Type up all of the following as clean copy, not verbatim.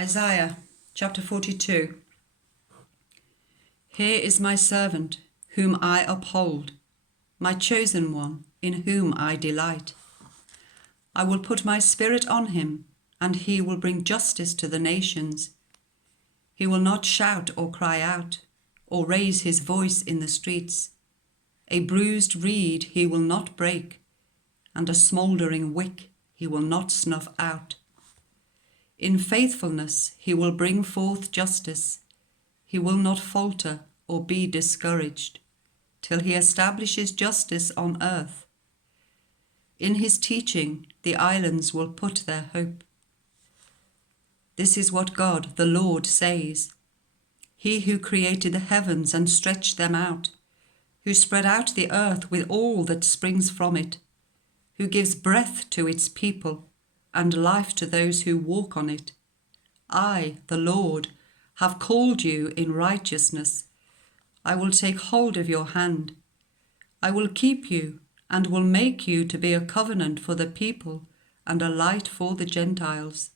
Isaiah chapter 42. Here is my servant, whom I uphold, my chosen one, in whom I delight. I will put my spirit on him, and he will bring justice to the nations. He will not shout or cry out, or raise his voice in the streets. A bruised reed he will not break, and a smouldering wick he will not snuff out. In faithfulness he will bring forth justice. He will not falter or be discouraged, till he establishes justice on earth. In his teaching the islands will put their hope. This is what God, the Lord, says. He who created the heavens and stretched them out, who spread out the earth with all that springs from it, who gives breath to its people and life to those who walk on it. I, the Lord, have called you in righteousness. I will take hold of your hand. I will keep you and will make you to be a covenant for the people and a light for the Gentiles,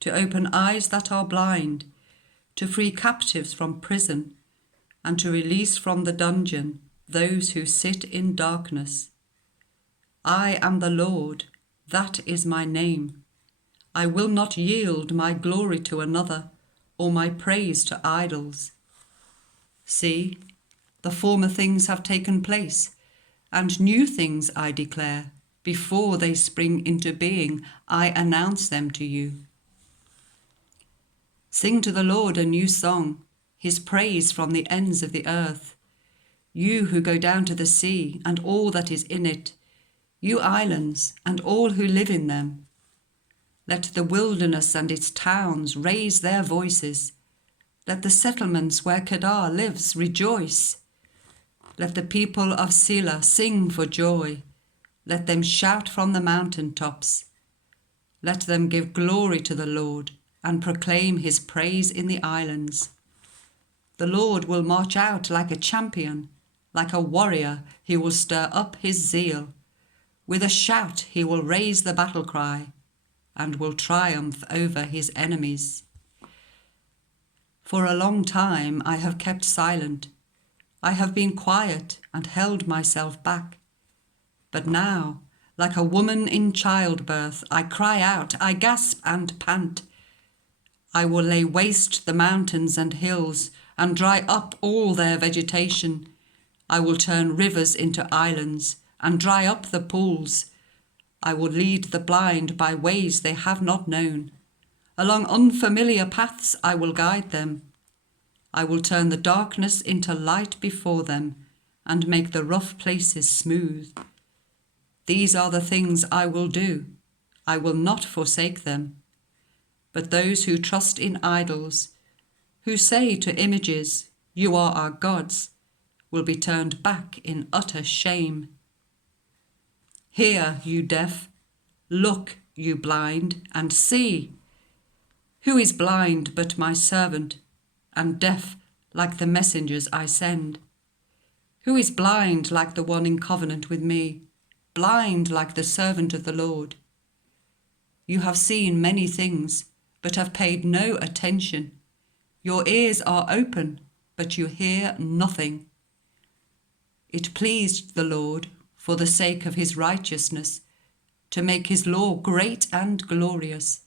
to open eyes that are blind, to free captives from prison, and to release from the dungeon those who sit in darkness. I am the Lord, that is my name. I will not yield my glory to another, or my praise to idols. See, the former things have taken place, and new things I declare. Before they spring into being, I announce them to you. Sing to the Lord a new song, his praise from the ends of the earth. You who go down to the sea and all that is in it, you islands and all who live in them. Let the wilderness and its towns raise their voices. Let the settlements where Kedar lives rejoice. Let the people of Selah sing for joy. Let them shout from the mountain tops. Let them give glory to the Lord and proclaim his praise in the islands. The Lord will march out like a champion, like a warrior he will stir up his zeal. With a shout he will raise the battle cry and will triumph over his enemies. For a long time I have kept silent. I have been quiet and held myself back. But now, like a woman in childbirth, I cry out, I gasp and pant. I will lay waste the mountains and hills and dry up all their vegetation. I will turn rivers into islands and dry up the pools. I will lead the blind by ways they have not known. Along unfamiliar paths I will guide them. I will turn the darkness into light before them and make the rough places smooth. These are the things I will do. I will not forsake them. But those who trust in idols, who say to images, "You are our gods," will be turned back in utter shame. Hear, you deaf, look, you blind, and see. Who is blind but my servant, and deaf like the messengers I send? Who is blind like the one in covenant with me, blind like the servant of the Lord? You have seen many things, but have paid no attention. Your ears are open, but you hear nothing. It pleased the Lord, for the sake of his righteousness, to make his law great and glorious.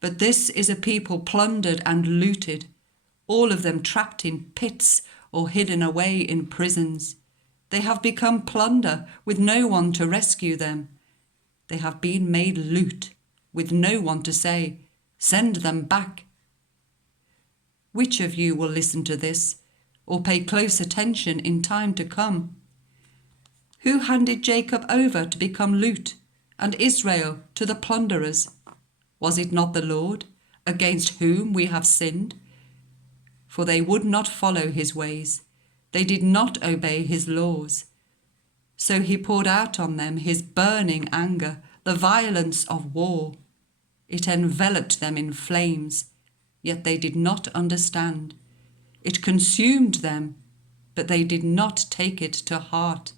But this is a people plundered and looted, all of them trapped in pits or hidden away in prisons. They have become plunder with no one to rescue them. They have been made loot with no one to say, "Send them back." Which of you will listen to this or pay close attention in time to come? Who handed Jacob over to become loot and Israel to the plunderers? Was it not the Lord, against whom we have sinned? For they would not follow his ways. They did not obey his laws. So he poured out on them his burning anger, the violence of war. It enveloped them in flames, yet they did not understand. It consumed them, but they did not take it to heart.